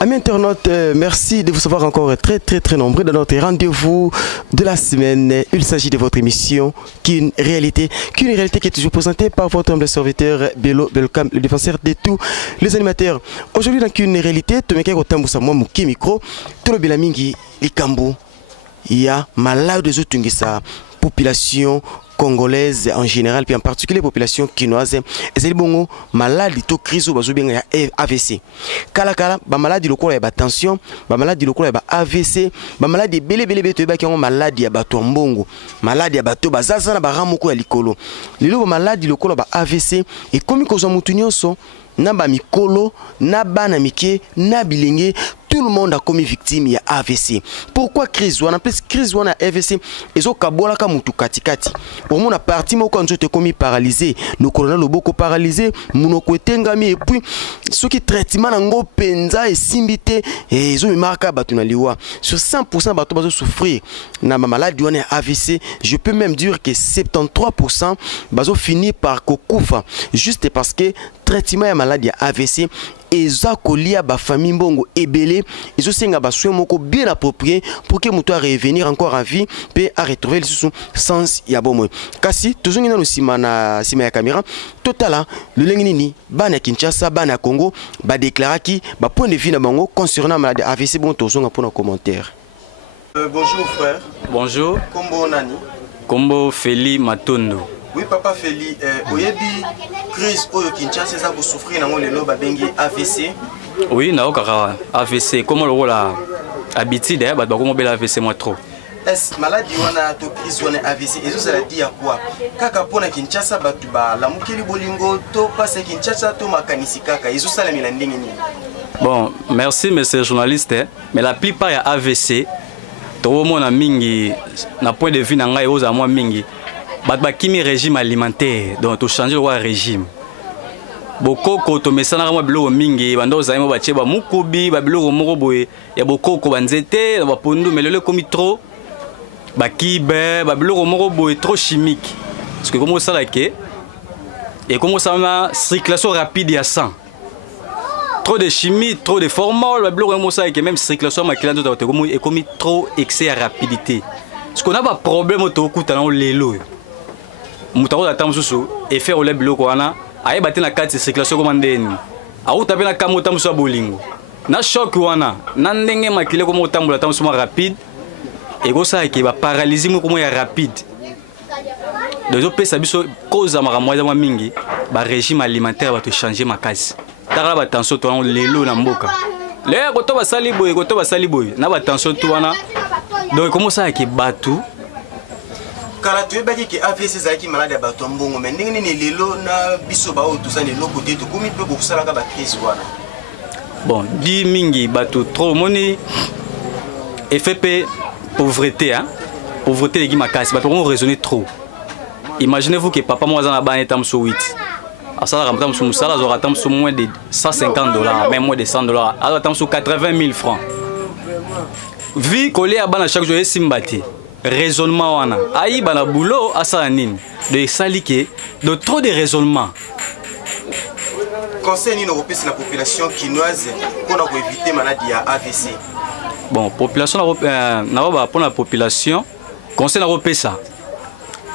Amis internautes, merci de vous savoir encore très nombreux dans notre rendez-vous de la semaine. Il s'agit de votre émission qu'une réalité qui est toujours présentée par votre humble serviteur Bello Belkam, le défenseur de tous les animateurs. Aujourd'hui dans qu'une réalité, Tomeke Kotambusa moi Muki micro, Tolo Belamingi Likambo. Il y a malade de Zotungisa, population congolaise en général, puis en particulier population quinoise, et c'est bon maladie to crise ou bien AVC. Kala ba maladie lokola ya tension, ba maladie lokola ya AVC, ba maladie belé to ba ki maladie ya bato mbongo, maladie ya bato bazaza na ba ramoko ya likolo. Lilo ba maladie lokola ba AVC et comme ko zo mutu nyonso na ba mikolo, na bana mike, na bilenge, tout le monde a commis victime ya AVC. Pourquoi crise wana plus crise wana AVC ezo kabola ka mutu katikati. Pour mon parti moko nzo te commis paralysé, le colonel loboko paralysé, munoko etengami et puis ce qui traitement ngo penza et simbité et ezo marka batuna liwa. Sur 100% bato bazo souffrir na maladie wana AVC, je peux même dire que 73% bazo finir par kokufa juste parce que traitement ya maladie AVC eza kolia ba famille mbongo ebele ezo senga ba soin moko bien approprié pour que mutu a revenir encore en vie pe a retrouver le sens ya bomo kasi tozongi na sima ya caméra totala le lengini bana Kinshasa bana Congo ba déclaraki ba point de vue na bango concernant maladie AVC bon tozonga pour un commentaire. Bonjour frère. Bonjour. Kombo nani? Kombo Feli Matondo. Oui papa Feli, oyebi crise oyo Kinshasa za ko souffrir nango lelo ba bengi AVC. Oui, na okara AVC comme le rôle habitude ba ko bela AVC moi trop. Est maladie wana to crise wana AVC ezo ça dit à quoi? Kaka pona Kinshasa batu ba la mukeli bolingo to passe Kinshasa to makanisi kaka ezo sala milandingi ni. Bon, merci monsieur le journaliste, mais la plupart ya AVC to mona mingi na point de vue na ngai oza moi mingi. Ba kimi régime alimentaire donc to changer le régime. Bokoko to mesana mo biloko mingi bando za mo bache ba mukubi ba biloko moko boye ya bokoko banzete ba pondu melele komi trop ba kibe ba biloko moko boye trop chimique. Parce que comme ça là que et comme ça na circulation rapide ya sang. Trop de chimie, trop de formol, ba biloko mo ça que même circulation makilando ta comme et comme trop excès à rapidité. Parce qu'on a pas problème au to kuta na lelo. Mutaro da tamsusu et faire le biloko wana aye baté na carte de circulation comme ndeni au tapé na kamo tamsusu bolingo na choc wana na ndenge makile comme otambola tamsusu rapide et go ça qui va paralyser mo comme ya rapide donc zo pesa biso cause amara moya mingi ba régime alimentaire va te changer makasi takala ba tension to lelo na mboka le ko to ba sali boy na ba tension to wana donc comment ça qui batu kala tu ebaki ki AVC za ki malade ya bato mbongo mais ndenge ni lelo na biso ba o tout ça ne lokote to komi pe ko sala ka ba crise wana. Bon di mingi bato trop moni effet pauvreté hein pauvreté les makasi bato on raisonner trop. Imaginez-vous que papa moi na ba etam so 8 asala ramtam so musala zo ratam so moins de $150 même moins de $100 alors tam so 80 000 francs vie collé à bana chaque jour simbati. Raisonnement wana ayi bana boulot asala nini de salike de trop de raisonnement conseil ni européen la population quinoise pour éviter maladie à AVC. Bon population na ba pour la population conseil européen ça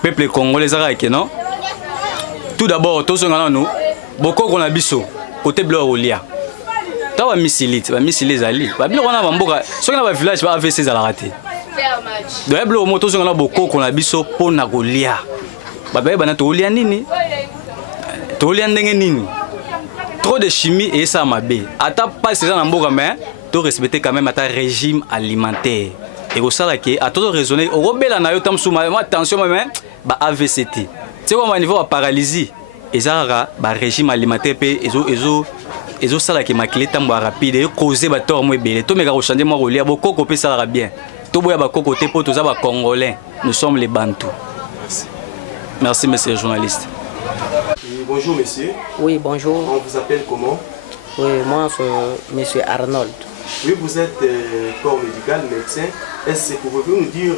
peuple congolais arake non tout d'abord tous ngana nous beaucoup qu'on a biso côté bleu olia ta ba misilite zali ba bilo wana ba mboka so na ba village ba AVC za la raté. Donc il y a moto sur la boko qu'on a biso pour na golia. Baba bana to olia nini? To olia ndenge nini? Trop de chimie et ça mabe. Ata pas ces gens mboka mais to respecter quand même ata régime alimentaire. Et au sala que a tout raisonner au rebela na yo tam souma attention mais ba AVCT. C'est quoi au niveau de paralysie? Et ça ba régime alimentaire pe ezo sala que makile tambo rapide et causer ba tort mo ebele. To meka ko changer mo golia boko ko pe ça bien. Nous sommes les Bantous. Merci, monsieur le journaliste. Bonjour, monsieur. Oui, bonjour. On vous appelle comment? Oui, moi, c'est monsieur Arnold. Oui, vous êtes corps médical, médecin. Est-ce que vous pouvez nous dire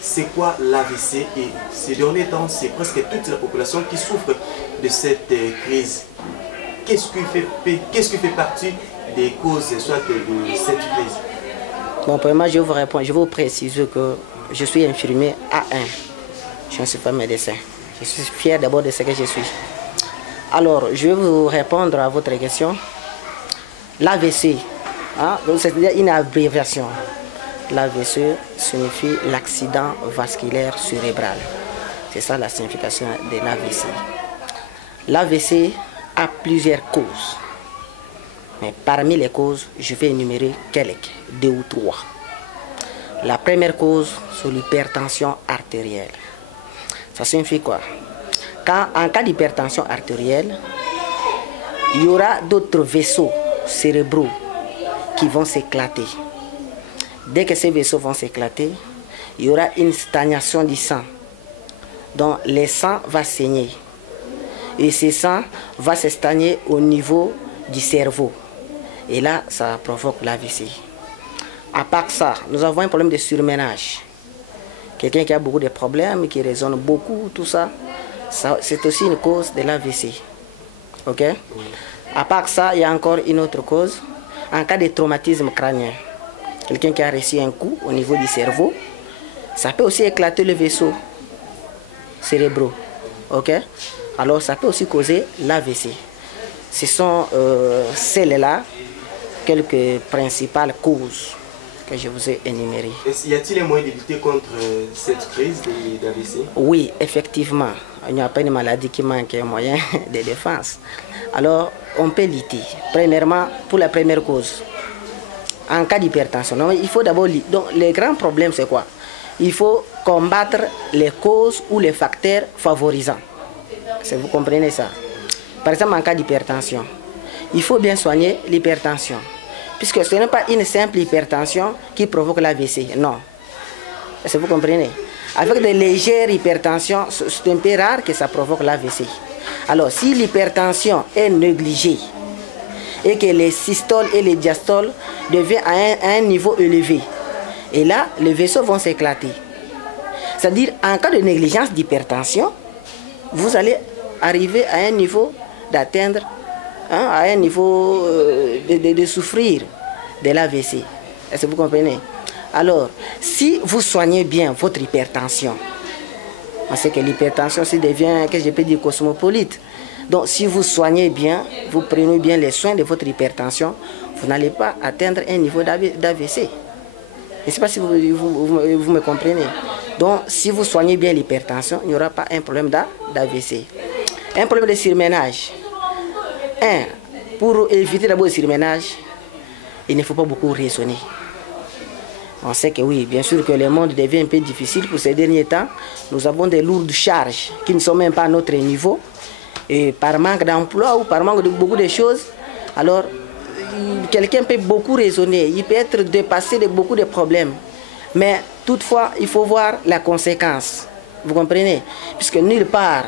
c'est quoi l'AVC? Et ces derniers temps, c'est presque toute la population qui souffre de cette crise. Qu'est-ce qui fait partie des causes, soit de cette crise? Bon, premièrement, je vous réponds, je vous précise que je suis infirmier A1. Je ne suis pas médecin. Je suis fier d'abord de ce que je suis. Alors, je vais vous répondre à votre question. L'AVC, hein, c'est-à-dire une abréviation. L'AVC signifie l'accident vasculaire cérébral. C'est ça la signification de l'AVC. L'AVC a plusieurs causes. Mais parmi les causes, je vais énumérer quelques, 2 ou 3. La première cause, c'est l'hypertension artérielle. Ça signifie quoi? En cas d'hypertension artérielle, il y aura d'autres vaisseaux cérébraux qui vont s'éclater. Dès que ces vaisseaux vont s'éclater, il y aura une stagnation du sang. Donc le sang va saigner. Et ce sang va se stagner au niveau du cerveau. Et là, ça provoque l'AVC. À part ça, nous avons un problème de surménage. Quelqu'un qui a beaucoup de problèmes, qui raisonne beaucoup, tout ça, c'est aussi une cause de l'AVC. Ok? À part ça, il y a encore une autre cause. En cas de traumatisme crânien, quelqu'un qui a reçu un coup au niveau du cerveau, ça peut aussi éclater le vaisseau cérébraux. Ok? Alors, ça peut aussi causer l'AVC. Ce sont celles-là quelques principales causes que je vous ai énumérées. Y a-t-il un moyen de lutter contre cette crise d'AVC? Oui, effectivement. Il n'y a pas une maladie qui manque un moyen de défense. Alors, on peut lutter. Premièrement, pour la première cause, en cas d'hypertension, il faut d'abord... Donc, le grand problème, c'est quoi? Il faut combattre les causes ou les facteurs favorisants. Vous comprenez ça? Par exemple, en cas d'hypertension, il faut bien soigner l'hypertension. Puisque ce n'est pas une simple hypertension qui provoque l'AVC. Non. Est-ce que vous comprenez? Avec de légères hypertensions, c'est un peu rare que ça provoque l'AVC. Alors, si l'hypertension est négligée et que les systoles et les diastoles deviennent à un niveau élevé, et là, les vaisseaux vont s'éclater. C'est-à-dire, en cas de négligence d'hypertension, vous allez arriver à un niveau d'atteindre, à un niveau de souffrir de l'AVC. Est-ce que vous comprenez? Alors, si vous soignez bien votre hypertension, on sait que l'hypertension devient, que je peux dire, cosmopolite. Donc, si vous soignez bien, vous prenez bien les soins de votre hypertension, vous n'allez pas atteindre un niveau d'AVC. Je ne sais pas si vous me comprenez. Donc, si vous soignez bien l'hypertension, il n'y aura pas un problème d'AVC. Un problème de surménage. Pour éviter d'abord le surménage, il ne faut pas beaucoup raisonner. On sait que oui, bien sûr que le monde devient un peu difficile pour ces derniers temps. Nous avons des lourdes charges qui ne sont même pas à notre niveau. Et par manque d'emploi ou par manque de beaucoup de choses, alors quelqu'un peut beaucoup raisonner, il peut être dépassé de beaucoup de problèmes. Mais toutefois, il faut voir la conséquence. Vous comprenez? Puisque nulle part,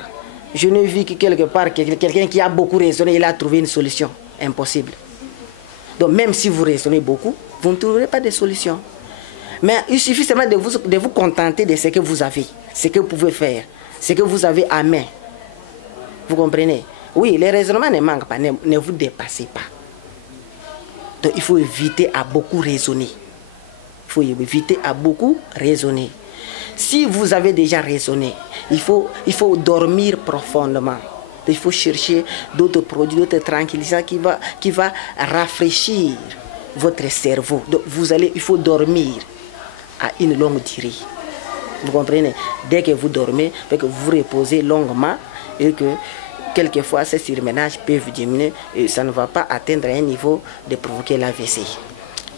je ne vis que quelque part quelqu'un qui a beaucoup raisonné, il a trouvé une solution. Impossible. Donc même si vous raisonnez beaucoup, vous ne trouverez pas de solution. Mais il suffit seulement de vous contenter de ce que vous avez, ce que vous pouvez faire, ce que vous avez à main. Vous comprenez? Oui, les raisonnements ne manquent pas, ne vous dépassez pas. Donc il faut éviter à beaucoup raisonner. Il faut éviter à beaucoup raisonner. Si vous avez déjà raisonné, il faut dormir profondément. Il faut chercher d'autres produits, d'autres tranquillisants qui va rafraîchir votre cerveau. Donc il faut dormir à une longue durée. Vous comprenez? Dès que vous dormez, que vous vous reposez longuement et que quelquefois ces surménages peuvent diminuer et ça ne va pas atteindre un niveau de provoquer l'AVC.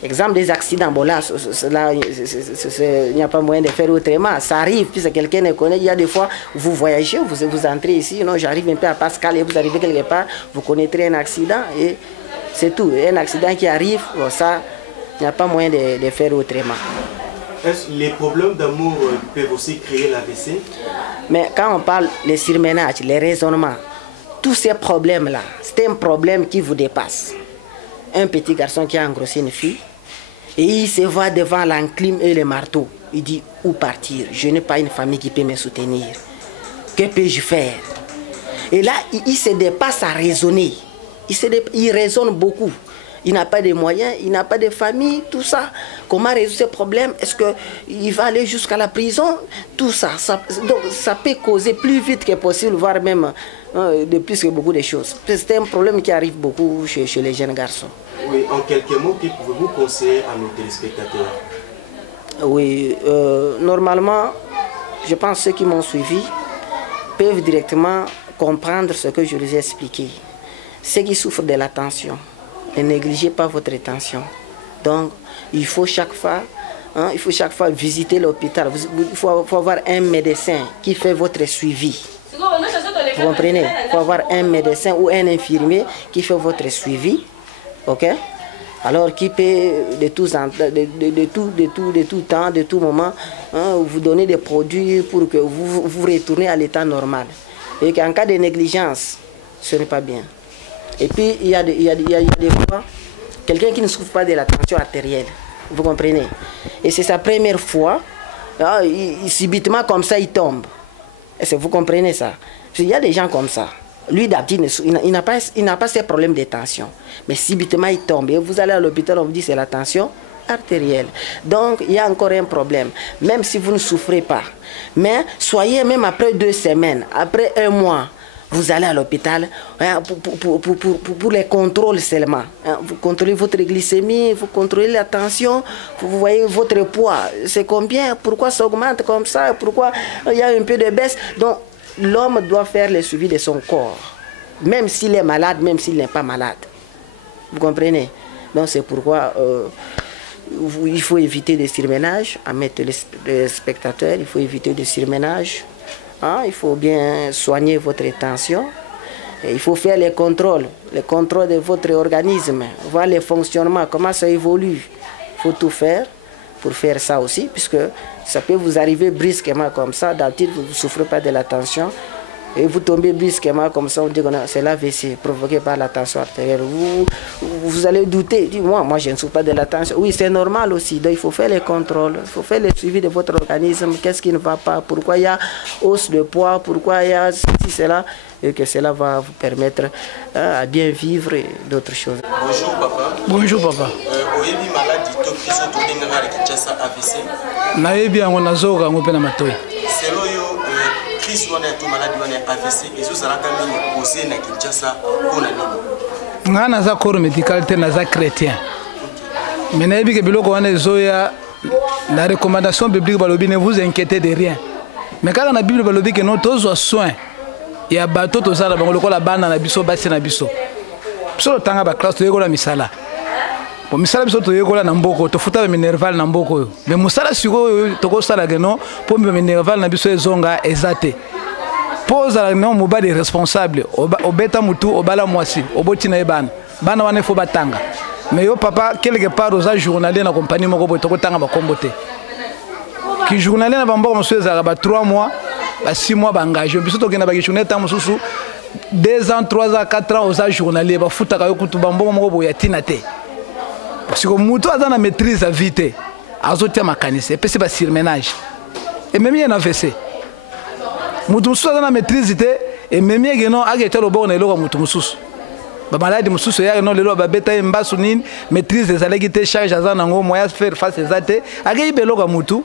Exemple des accidents, bon là, il n'y a pas moyen de faire autrement. Ça arrive, puisque quelqu'un ne connaît. Il y a des fois, vous voyagez, vous entrez ici, non, j'arrive un peu à Pascal et vous arrivez quelque part, vous connaîtrez un accident et c'est tout. Un accident qui arrive, bon, ça, il n'y a pas moyen de faire autrement. Est-ce que les problèmes d'amour peuvent aussi créer l'AVC? Mais quand on parle des surménages, les raisonnements, tous ces problèmes-là, c'est un problème qui vous dépasse. Un petit garçon qui a engrossé une fille, et il se voit devant l'enclume et le marteau. Il dit, où partir? Je n'ai pas une famille qui peut me soutenir. Que peux-je faire? Et là, il se dépasse à raisonner. Il raisonne beaucoup. il n'a pas de moyens, il n'a pas de famille, tout ça. Comment résoudre ce problème? Est-ce qu'il va aller jusqu'à la prison? Tout ça, donc ça peut causer plus vite que possible, voire même de plus que beaucoup de choses. C'est un problème qui arrive beaucoup chez les jeunes garçons. Oui, en quelques mots, que pouvez-vous conseiller à nos téléspectateurs? Oui, normalement, je pense que ceux qui m'ont suivi peuvent directement comprendre ce que je les ai expliqué. Ceux qui souffrent de la tension, ne négligez pas votre tension. Donc, il faut chaque fois visiter l'hôpital. Il faut avoir un médecin qui fait votre suivi. Vous comprenez? Il faut avoir un médecin ou un infirmier qui fait votre suivi. Ok? Alors, qui peut de tout temps, de tout moment, vous donner des produits pour que vous retournez à l'état normal. Et qu'en cas de négligence, ce n'est pas bien. Et puis, il y a des fois, quelqu'un qui ne souffre pas de la tension artérielle. Vous comprenez? Et c'est sa première fois, subitement comme ça, il tombe. Vous comprenez ça? Il y a des gens comme ça. Lui, d'habitude, il n'a pas ces problèmes de tension. Mais subitement, il tombe. Et vous allez à l'hôpital, on vous dit que c'est la tension artérielle. Donc, il y a encore un problème. Même si vous ne souffrez pas. Mais soyez même après 2 semaines, après 1 mois, vous allez à l'hôpital pour les contrôles seulement. Vous contrôlez votre glycémie, vous contrôlez la tension, vous voyez votre poids. C'est combien? Pourquoi ça augmente comme ça? Pourquoi il y a un peu de baisse? Donc, l'homme doit faire le suivi de son corps. Même s'il est malade, même s'il n'est pas malade. Vous comprenez? Donc, c'est pourquoi il faut éviter des surménages, à mettre les spectateurs, il faut éviter des surménages. Il faut bien soigner votre tension. Et il faut faire les contrôles de votre organisme, voir les fonctionnements, comment ça évolue. Il faut tout faire pour faire ça aussi, puisque ça peut vous arriver brusquement comme ça. D'habitude, vous ne souffrez pas de la tension. Et vous tombez brusquement comme ça, on dit que c'est l'AVC provoqué par la tension artérielle. Vous allez douter, dis-moi, moi je ne souffre pas de la tension. Oui, c'est normal aussi, donc il faut faire les contrôles, il faut faire le suivi de votre organisme, qu'est-ce qui ne va pas, pourquoi il y a hausse de poids, pourquoi il y a ceci, cela, et que cela va vous permettre à bien vivre et d'autres choses. Bonjour papa. Bonjour papa. Oyebi maladie to kiso to denga Kinshasa AVC. Nayebi yango nazoka ngo pe na matoi. Selon yo crise wana to maladie wana AVC ezozalaka mingi posé na Kinshasa pona nini? Nga naza corps médical te naza chrétien. Mais nayebi ke biloko wana ezoya la recommandation biblique balobi ne vous inquiétez de rien. Mais kaka na Bible balobi ke no tozwa soin. Ya bato tozala bango lokola bana na biso basi na biso. Biso tanga ba classe toyekola misala. Bo misala biso toyekola na mboko tofuta ba minerval na mboko yo. Mais musala siko toko sala geno po ba minerval na biso ezonga ezate. Poza no mobali responsable obeta mutu obala mwasi oboti na ebana. Bana wana fo batanga. Mais yo papa quelque part aux journalier na compagnie moko bo toko tanga ba kombote. Ki journalier na bamboko mosu ezala ba 3 mois. 6 mois d'engagement. Puis surtout qu'il y a des journées 2 ans, 3 ans, 4 ans aux journaliers. Il faut que tu aies parce que si tu as une maîtrise à vite, tu as un mécanisme. Et puis c'est un surménage. Et même il y a un AVC. Si tu as une maîtrise, et même il y a un AVC. La maladie de ya no lelo babeta mbasu nini maîtrise des allégité charge azana ngo moya faire face ezate age beloko mutu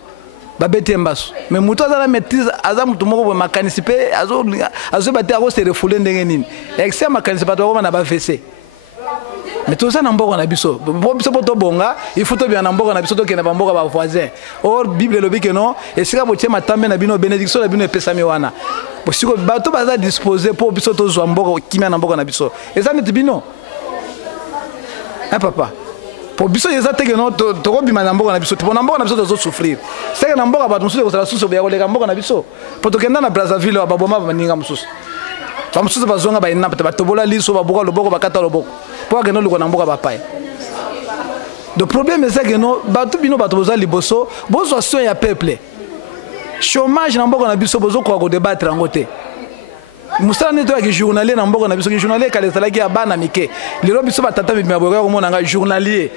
babeti mbasu mais mutu azana maîtrise aza mutu moko makanisi pe azo bati ago se refoule ndenge nini excès makanisi bato ko na ba VC mais tout ça na mboko na biso biso poto bonga il faut to bien na mboko na biso to kena ba mboka ba voisin or bible lobi ke non esika botie matambe na bino bénédiction na bino epesami wana bosiko bato baza disposer pour biso to zwa mboko kimia na mboko na biso eza neti bino papa pour biso eza teke non to ko bima na mboko na biso to na mboko na biso to souffrir c'est que na mboko ba mususu ko sala susu ya ko leka mboko na biso pour to kenda na Brazzaville ba boma ba ninga mususu ba mususu ba zonga ba ina ba tobola liso ba boka loboko ba kata loboko pour que nous le connaissions pas. Le problème c'est que nous, bateau bino bateau boza liboso, bozo soin ya peuple. Chômage na mboko na biso bozo ko débattre en côté. Musala neto ya journalier na mboko na biso, journalier kale salaki ya bana mike. Lelo biso batata bima boka ko mona nga journalier.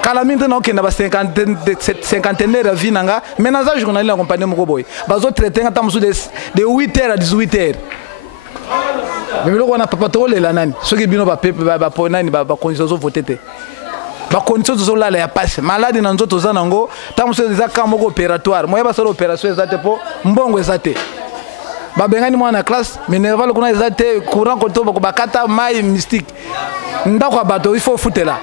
Kala minte na okenda ba 50 vie nanga, mais na za journalier na compagnie moko boy. Bazo traiter ngata musu de 8h à 18h. Mais le on a papa to le lanani. Ce qui bino ba pepe ba ponani ba condition zo voter te. Ba condition zo la ya passe. Malade na nzoto za nango, tamu se za kama ko opératoire. Moya ba solo opération ezate po mbongo ezate. Ba bengani mwana classe, minerval kuna ezate courant ko to ba kata mai mystique. Ndako abato il faut foutela.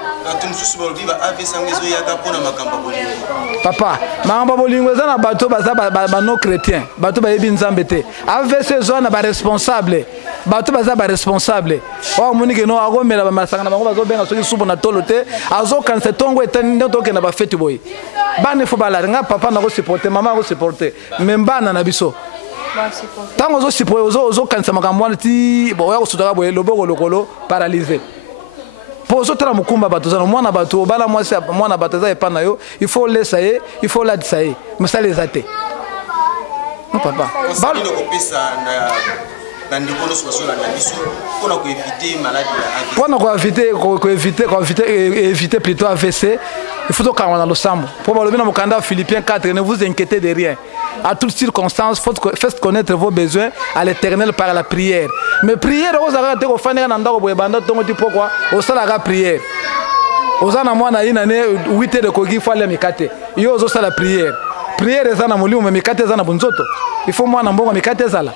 Papa, makambo bolingo eza na bato baza ba non chrétien, bato ba yebi nzambe te. AVC zo na ba responsable. Bato baza ba responsable. O munike no agomela ba masanga na bango bazo benga soki subo na tolo te, azo kanse tongo etani ndo ke na ba fete boy. Bane fo bala nga papa na ko supporter, mama ko supporter, membana na biso. Tango zo supporter ozo kanse makambo ti bo ya ko sutaka boy loboko lokolo paralysé. Pozo tra mukumba batozana mwana bato bala mwasi mwana batoza epana yo il faut laisser ye il faut la disaye musale ezate non papa balo ko pesa na ndikono situation na biso pona ko éviter maladie AVC pona ko éviter plutôt AVC il faut que on a le sambo pour balobi na mokanda Philippiens 4 ne vous inquiétez de rien à toutes circonstances faites connaître vos besoins à l'Éternel par la prière mais prière aux arrêter ko fanela na ndako boye banda tongo ti pourquoi au sala ga prière aux ana mwana ina ne 8 heures de kogi fale mikate yo zo sala prière eza na molimo mais mikate eza na bunzoto il faut mwana mbongo mikate ezala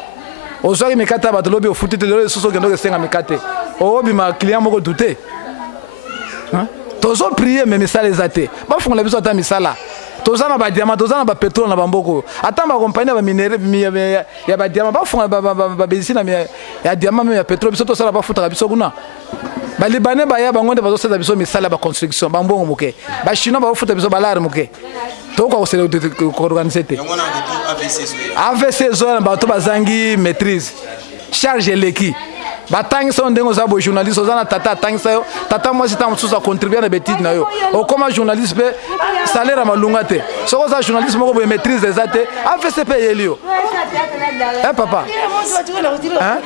ozwaki mikate bato lobi ofutite lelo soso kendo ke senga mikate obi ma client moko douter hein tozo prier mais misala ezate ba fungola biso ata misala tozana ba diamant tozana ba pétrole na bamboko ata ba compagnie ba minéraux ya ba diamant ba fungola ba bezina ya diamant mais ya pétrole biso tosala ba futaka biso kuna ba libanais ba ya bangonde bazo sala biso misala ba construction bambongo moke ba chinois ba futa biso balare moke toko ko sele ko organiser te AVC zone ba to bazangi maîtrise charge leki batangi so ndengo za bo journaliste ozana tata tangi sa yo tata moi c'est un sous contribuer na betide na yo o comme journaliste pe salaire malunga te soko za journaliste moko bo maîtrise des até AVC pe yelio papa hein.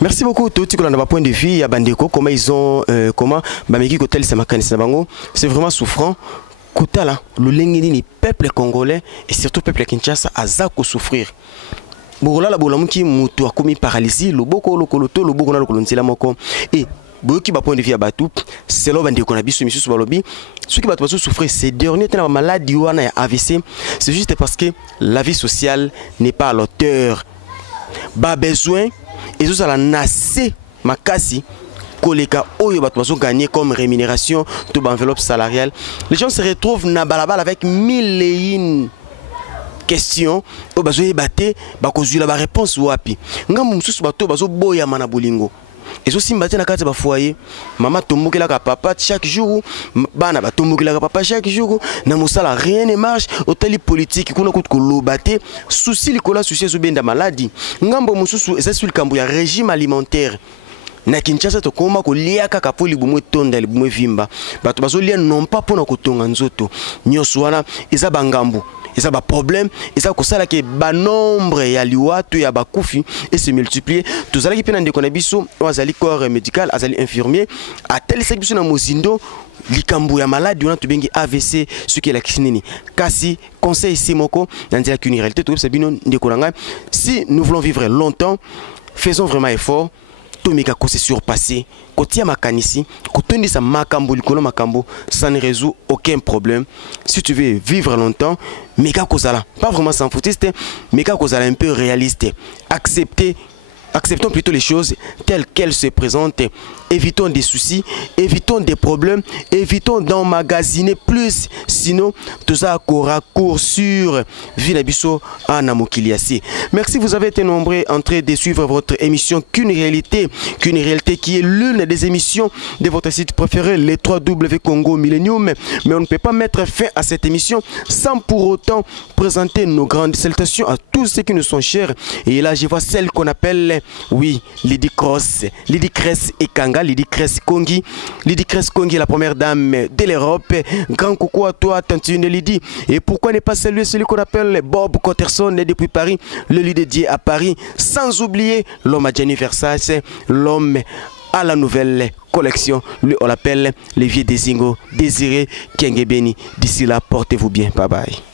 Merci beaucoup Toti Kolanda ba point de vue ya bandeko comment ils ont comment bameki ko tel sama kanisa bango c'est vraiment souffrant kutala le lengeni ni peuple congolais et surtout peuple Kinshasa azako souffrir bola la bola muki mutu akomi paralysie loboko lokoloto loboko na lokolonzela moko et boki ba point de vue ya batu c'est lo bandeko na biso misusu balobi ceux qui batu souffrir ces derniers temps maladie wana ya AVC c'est juste parce que la vie sociale n'est pas à l'auteur ba besoin et ça la nassé makasi koleka oyo batu bazo gagner comme rémunération to enveloppe salariale les gens se retrouvent na balabala avec 1001 questions o bazo yebate bakozula ba réponse wapi ngambo mususu bato bazo boya mana bolingo ezo simbate na kati ba foyer mama tombokela ka papa chaque jour bana ba tombokela ka papa chaque jour na mosala rien ne marche hôtel politique kuna ko lobate souci likola souci zo benda maladie ngambo mususu eza sur le cambo ya régime alimentaire na Kinshasa to koma ko lia kaka poli bumwe tonda li bumwe vimba bato bazo lia non pas pona ko tonga nzoto nyoso wana eza bangambu eza ba problème eza ko sala ke ba nombre ya liwatu ya bakufi et se multiplier tozala ki pena ndeko na biso wazali corps médical azali infirmier a tel biso na mozindo likambu ya maladi wana tubengi AVC ce qui est la kisinini kasi conseil ici moko nandila qu'une réalité to sabino ndeko na ngai si nous voulons vivre longtemps faisons vraiment effort tomika ko se surpasser kotia makanisi kotondisa makambo likolo makambo ça ne résout aucun problème si tu veux vivre longtemps meka kozala pas vraiment sans foutiste meka kozala un peu réaliste acceptons plutôt les choses telles qu'elles se présentent. Évitons des soucis, évitons des problèmes, évitons d'emmagasiner plus. Sinon, tout ça aura cours sur Vinabiso Anamokiliasi. Merci, vous avez été nombreux en train de suivre votre émission Qu'une réalité qui est l'une des émissions de votre site préféré, les 3W Congo Millennium. Mais on ne peut pas mettre fin à cette émission sans pour autant présenter nos grandes salutations à tous ceux qui nous sont chers. Et là, je vois celle qu'on appelle, oui, Lydie Cross, Lydie Kress et Kanga, Lydie Kress Kongi, la première dame de l'Europe. Grand coucou à toi, Tantine Lydie. Et pourquoi ne pas saluer celui qu'on appelle Bob Cotterson depuis Paris, le lit dédié à Paris, sans oublier l'homme à Gianni Versace, l'homme à la nouvelle collection, lui on l'appelle Lévier Desingo, Désiré Kengebeni. D'ici là, portez-vous bien, bye bye.